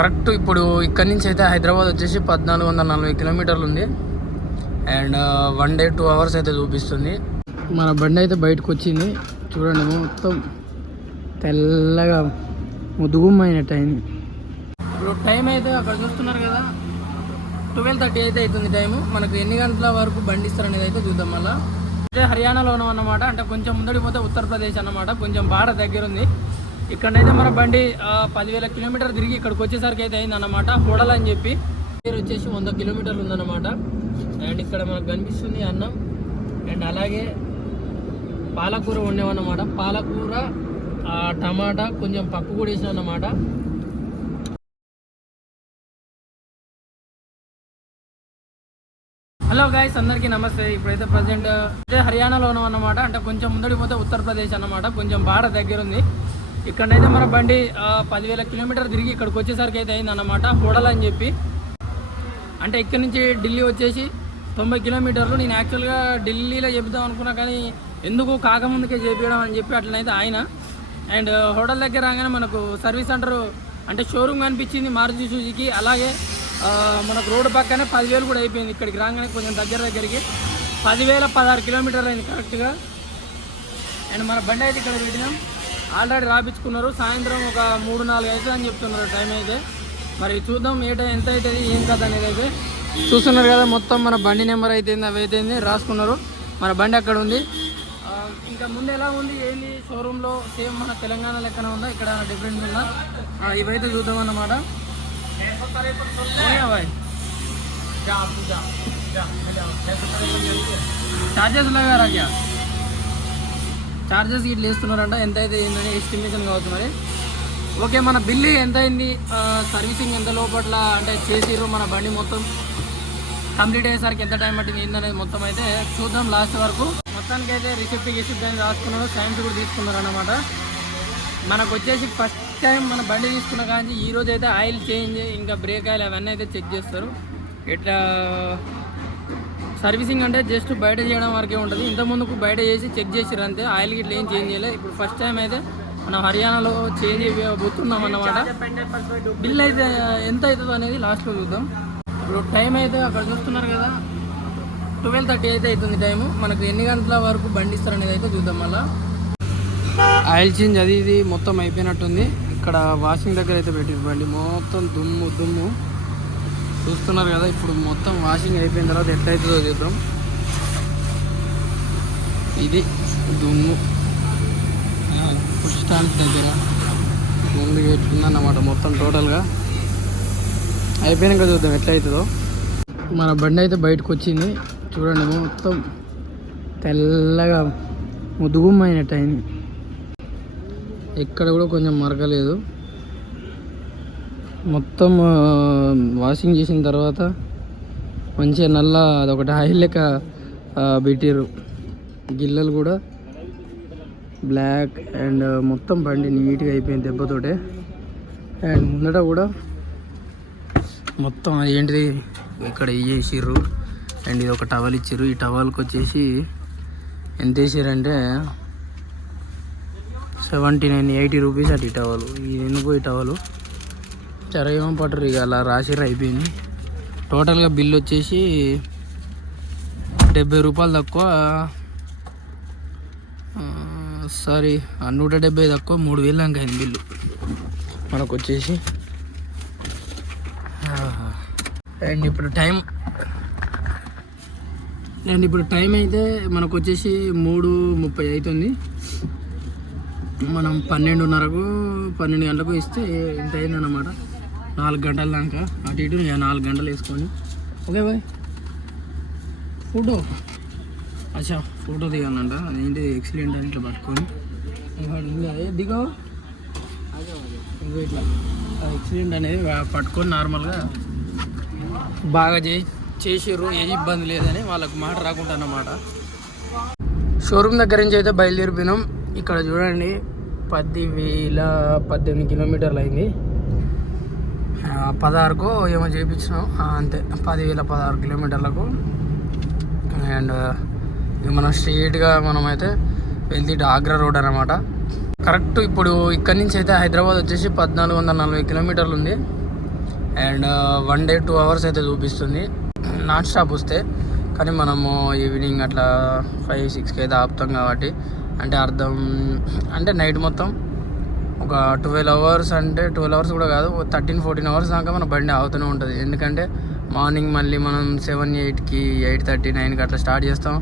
Correct ఇప్పుడు ఇక్కడ నుంచి అయితే హైదరాబాద్ వచ్చేసి 1440 కిలోమీటర్లు ఉంది. అండ్ 1 డే 2 అవర్స్ అయితే చూపిస్తుంది. మన బండి అయితే బయటకు వచ్చింది చూడండి, మొత్తం తెల్లగా ముదుగుమైన టైం. ఇప్పుడు టైం అయితే అక్కడ చూస్తున్నారు కదా, 12:30 అయితే అవుతుంది టైము. మనకు ఎన్ని గంటల వరకు బండి ఇస్తారనేది అయితే చూద్దాం. మళ్ళీ అంటే హర్యానాలో ఉన్నాం అన్నమాట, అంటే కొంచెం ముందడికి పోతే ఉత్తరప్రదేశ్ అన్నమాట, కొంచెం బార్డర్ దగ్గర ఉంది. ఇక్కడైతే మన బండి 10,000 కిలోమీటర్ తిరిగి ఇక్కడికి వచ్చేసరికి అయితే అయింది అన్నమాట. హోడల్ అని చెప్పి పేరు వచ్చేసి 100 కిలోమీటర్లు ఉందన్నమాట. అండ్ ఇక్కడ మనకు కనిపిస్తుంది అన్నం, అండ్ అలాగే పాలకూర వండేవన్నమాట. పాలకూర టమాటా కొంచెం పప్పు కూడా వేసాం అన్నమాట. హలో గాయ్స్, అందరికీ నమస్తే. ఇప్పుడైతే ప్రజెంట్ హర్యానాలో ఉన్నాం అన్నమాట, అంటే కొంచెం ముందడికి పోతే ఉత్తరప్రదేశ్ అన్నమాట, కొంచెం బార్డర్ దగ్గర ఉంది. ఇక్కడైతే మన బండి 10,000 కిలోమీటర్ తిరిగి ఇక్కడికి వచ్చేసరికి అయితే అయింది అన్నమాట. హోడల్ అని చెప్పి, అంటే ఇక్కడ నుంచి ఢిల్లీ వచ్చేసి 90 కిలోమీటర్లు. నేను యాక్చువల్గా ఢిల్లీలో చెప్దాం అనుకున్నా, కానీ ఎందుకు కాకముందుకే చేపించడం అని చెప్పి అట్లనైతే ఆయన. అండ్ హోటల్ దగ్గర రాగానే మనకు సర్వీస్ సెంటర్ అంటే షోరూమ్ కనిపించింది మారుతి సుజుకి. అలాగే మనకు రోడ్డు పక్కనే 10,000 కూడా అయిపోయింది. ఇక్కడికి రాగానే కొంచెం దగ్గరికి 10,016 కిలోమీటర్లు అయింది కరెక్ట్గా. అండ్ మన బండి అయితే ఇక్కడ పెట్టినాం, ఆల్రెడీ రాపించుకున్నారు. సాయంత్రం ఒక 3-4 అవుతుంది అని చెప్తున్నారు టైం అయితే. మరి చూద్దాం ఎంత అవుతుంది ఏం కదా అనేది. అయితే చూస్తున్నారు కదా, మొత్తం మన బండి నెంబర్ అయితే అవి అయితే రాసుకున్నారు. మన బండి అక్కడ ఉంది. ఇంకా ముందు ఎలా ఉంది ఏంది షోరూంలో సేమ్ మన తెలంగాణ లెక్కన ఉందా, ఇక్కడ డిఫరెన్స్ ఉందా, ఇవైతే చూద్దాం అన్నమాట. చార్జెస్ లాగా క్యా చార్జెస్ ఇట్లా వేస్తున్నారంట, ఎంత అయితే ఏంటని ఎస్టిమేషన్ కావచ్చు మరి. ఓకే, మన బిల్లు ఎంత అయింది, సర్వీసింగ్ ఎంత లోపల అంటే చేసిర్రు, మన బండి మొత్తం కంప్లీట్ అయ్యేసరికి ఎంత టైం పట్టింది ఏందనేది మొత్తం అయితే చూద్దాం లాస్ట్ వరకు. మొత్తానికి అయితే రిసిప్ట్ అని రాసుకున్నారు, సైన్స్ కూడా తీసుకున్నారు అన్నమాట. మనకు వచ్చేసి ఫస్ట్ టైం మన బండి తీసుకున్న కానీ ఈరోజు అయితే ఆయిల్ చేంజ్, ఇంకా బ్రేక్ ఆయిల్ అవన్నీ అయితే చెక్ చేస్తారు. ఇట్లా సర్వీసింగ్ అంటే జస్ట్ బయట చేయడం వరకే ఉంటుంది. ఇంతకుముందుకు బయట చేసి చెక్ చేసారు అంతే, ఆయిల్ గిట్లా ఏం చేంజ్ చేయలేదు. ఇప్పుడు ఫస్ట్ టైం అయితే మనం హర్యానాలో చేంజ్ పోతున్నాం అన్నమాట. బిల్ అయితే ఎంత అవుతుందో అనేది లాస్ట్లో చూద్దాం. ఇప్పుడు టైం అయితే అక్కడ చూస్తున్నారు కదా, 12:30 అయితే అవుతుంది టైము. మనకు ఎన్ని గంటల వరకు బండి ఇస్తారనేది అయితే చూద్దాం. మళ్ళీ ఆయిల్ చేంజ్ అది ఇది మొత్తం అయిపోయినట్టుంది. ఇక్కడ వాషింగ్ దగ్గర అయితే పెట్టింది బండి, మొత్తం దుమ్ము చూస్తున్నారు కదా. ఇప్పుడు మొత్తం వాషింగ్ అయిపోయిన తర్వాత ఎట్లయితుందో చూద్దాం. ఇది దుమ్ము ఫుడ్ స్టాండ్ దగ్గర ముందు పెట్టుకుందన్నమాట. మొత్తం టోటల్గా అయిపోయినాక చూద్దాం ఎట్లయితుందో. మన బండి అయితే బయటకు వచ్చింది చూడండి, మొత్తం తెల్లగా ముదుగుమైన టైం, ఎక్కడ కూడా కొంచెం మరకలేదు. మొత్తం వాషింగ్ చేసిన తర్వాత మంచిగా నల్ల అదొకటి ఆయిల్ లెక్క పెట్టారు. గిల్లలు కూడా బ్లాక్, అండ్ మొత్తం బండి నీట్గా అయిపోయింది దెబ్బతోటే. అండ్ ముందట కూడా మొత్తం ఏంటిది ఇక్కడ వేసిర్రు. అండ్ ఇది ఒక టవల్ ఇచ్చారు. ఈ టవల్కి వచ్చేసి ఎంత వేసారంటే 79-80 రూపీస్ అటు ఈ టవల్. ఇది ఎందుకు ఈ టవలు సరే ఏమో పట్టరు, ఇక అలా రాసిర్రు అయిపోయింది. టోటల్గా బిల్ వచ్చేసి 70 రూపాయలు తక్కువ, సారీ 170 తక్కువ 3,000 దాకా అయింది బిల్లు మనకు వచ్చేసి. అండ్ ఇప్పుడు టైం అయితే మనకు వచ్చేసి 3:30 అవుతుంది. మనం 12 గంటలకు ఇస్తే ఇంత అయిందన్నమాట. 4 గంటల దాకా అటు ఇటు 4 గంటలు వేసుకొని. ఓకే బాయ్, ఫోటో దిగాలంట. అదేంటి ఎక్సిడెంట్ అని ఇట్లా పట్టుకొని దిగో, ఇట్లా యాక్సిడెంట్ అనేది పట్టుకొని నార్మల్గా బాగా చేసిర్రు, ఏ ఇబ్బంది లేదని వాళ్ళకు మాట రాకుండా అన్నమాట. షోరూమ్ దగ్గర నుంచి అయితే బయలుదేరిపోయినాం. ఇక్కడ చూడండి 10,018 కిలోమీటర్లు అయింది. 16కో ఏమో చేయించినాం అంతే, 10,016 కిలోమీటర్లకు. అండ్ మనం స్ట్రైట్గా మనమైతే వెళ్తే ఆగ్రా రోడ్ అన్నమాట. కరెక్ట్ ఇప్పుడు ఇక్కడ నుంచి అయితే హైదరాబాద్ వచ్చేసి 1440 కిలోమీటర్లు ఉంది. అండ్ 1 డే 2 అవర్స్ అయితే చూపిస్తుంది నాన్ స్టాప్ వస్తే. కానీ మనము ఈవినింగ్ అట్లా 5-6కి అయితే ఆపుతాం కాబట్టి అంటే అర్థం అంటే నైట్ మొత్తం ఒక 12 అవర్స్ అంటే 12 అవర్స్ కూడా కాదు 13-14 అవర్స్ దాకా మన బండి ఆగుతూనే ఉంటుంది. ఎందుకంటే మార్నింగ్ మళ్ళీ మనం 7-8కి 8:30-9కి అట్లా స్టార్ట్ చేస్తాం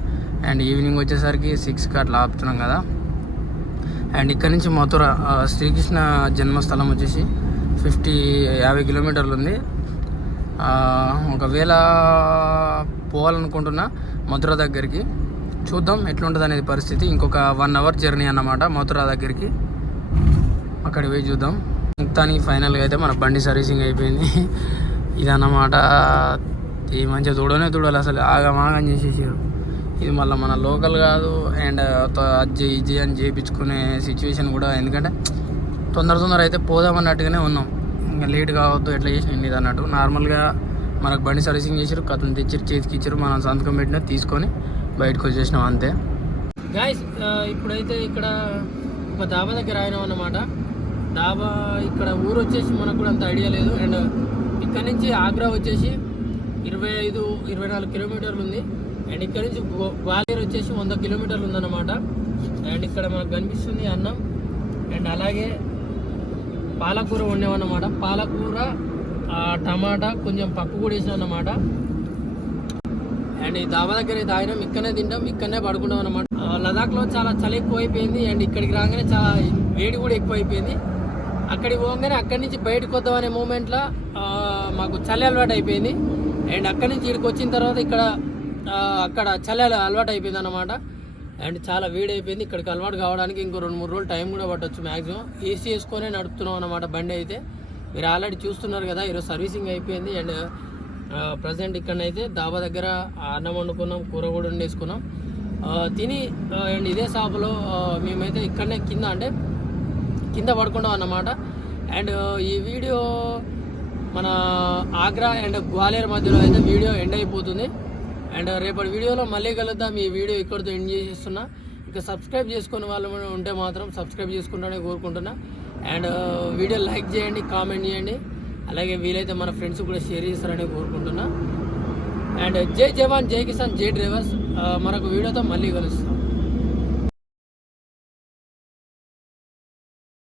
అండ్ ఈవినింగ్ వచ్చేసరికి 6కి అట్లా ఆపుతున్నాం కదా. అండ్ ఇక్కడ నుంచి మథుర శ్రీకృష్ణ జన్మస్థలం వచ్చేసి 50 కిలోమీటర్లు ఉంది. ఒకవేళ పోవాలనుకుంటున్నా మథుర దగ్గరికి చూద్దాం ఎట్లుంటుంది అనేది పరిస్థితి. ఇంకొక 1 అవర్ జర్నీ అన్నమాట మథుర దగ్గరికి, అక్కడికి పోయి చూద్దాం. మొత్తానికి ఫైనల్గా అయితే మన బండి సర్వీసింగ్ అయిపోయింది ఇదన్నమాట. ఈ మంచిగా చూడాలి అసలు ఆగమాగం చేసేసారు. ఇది మళ్ళీ మన లోకల్ కాదు అండ్ అజ్జి అని చేయించుకునే సిచ్యువేషన్ కూడా, ఎందుకంటే తొందర అయితే పోదామన్నట్టుగానే ఉన్నాం. ఇంకా లేట్ కావద్దు ఎట్లా చేసింది ఇది అన్నట్టు. నార్మల్గా మనకు బండి సర్వీసింగ్ చేసారు, కథను తెచ్చారు, చేతికి ఇచ్చారు, మనం సంతకం పెట్టినా తీసుకొని బయటకు వచ్చేసినాం అంతే. గాయస్ ఇప్పుడైతే ఇక్కడ ఒక డాబా దగ్గర అయినాం అన్నమాట. డాబా ఇక్కడ ఊరు వచ్చేసి మనకు కూడా అంత ఐడియా లేదు. అండ్ ఇక్కడ నుంచి ఆగ్రా వచ్చేసి 25-24 కిలోమీటర్లు ఉంది. అండ్ ఇక్కడ నుంచి గ్వాలియర్ వచ్చేసి 100 కిలోమీటర్లు ఉందన్నమాట. అండ్ ఇక్కడ మనకు కనిపిస్తుంది అన్నం అండ్ అలాగే పాలకూర వండేవన్నమాట. పాలకూర టమాటా కొంచెం పప్పు కూడా వేసినాం అన్నమాట. అండ్ ఈ దాబా దగ్గర అయితే తాగినాం, ఇక్కడనే తింటాం, ఇక్కడనే పడుకుంటాం అన్నమాట. లదాఖ్లో చాలా చలి ఎక్కువ అయిపోయింది అండ్ ఇక్కడికి రాగానే చాలా వేడి కూడా ఎక్కువ అయిపోయింది. అక్కడికి పోగానే అక్కడి నుంచి బయటకు వద్దామనే మూమెంట్లో మాకు చలి అలవాటు అయిపోయింది. అండ్ అక్కడి నుంచి ఇక్కడికి వచ్చిన తర్వాత అక్కడ చలి అలవాటు అయిపోయింది అన్నమాట. అండ్ చాలా వేడి అయిపోయింది. ఇక్కడికి అలవాటు కావడానికి ఇంకో 2-3 రోజులు టైం కూడా పట్టవచ్చు మ్యాక్సిమం. ఏసీ వేసుకొనే నడుపుతున్నాం అన్నమాట బండి అయితే. మీరు ఆల్రెడీ చూస్తున్నారు కదా, ఈరోజు సర్వీసింగ్ అయిపోయింది. అండ్ ప్రజెంట్ ఇక్కడనైతే దాబా దగ్గర అన్నం వండుకున్నాం, కూర కూడా వండేసుకున్నాం, తిని అండ్ ఇదే షాపులో మేమైతే ఇక్కడనే కింద పడుకుంటాం అన్నమాట. అండ్ ఈ వీడియో మన ఆగ్రా అండ్ గ్వాలియర్ మధ్యలో అయితే వీడియో ఎండ్ అయిపోతుంది. అండ్ రేపటి వీడియోలో మళ్ళీ కలుద్దాం. ఈ వీడియో ఇక్కడితో ఎండ్ చేసేస్తున్నా. ఇంకా సబ్స్క్రైబ్ చేసుకునే వాళ్ళు ఉంటే మాత్రం సబ్స్క్రైబ్ చేసుకుంటానే కోరుకుంటున్నా. అండ్ వీడియో లైక్ చేయండి, కామెంట్ చేయండి, అలాగే వీలైతే మన ఫ్రెండ్స్ కూడా షేర్ చేస్తారని కోరుకుంటున్నా. అండ్ జై జవాన్, జై కిసాన్, జై డ్రైవర్స్. మరొక వీడియోతో మళ్ళీ కలుస్తాం.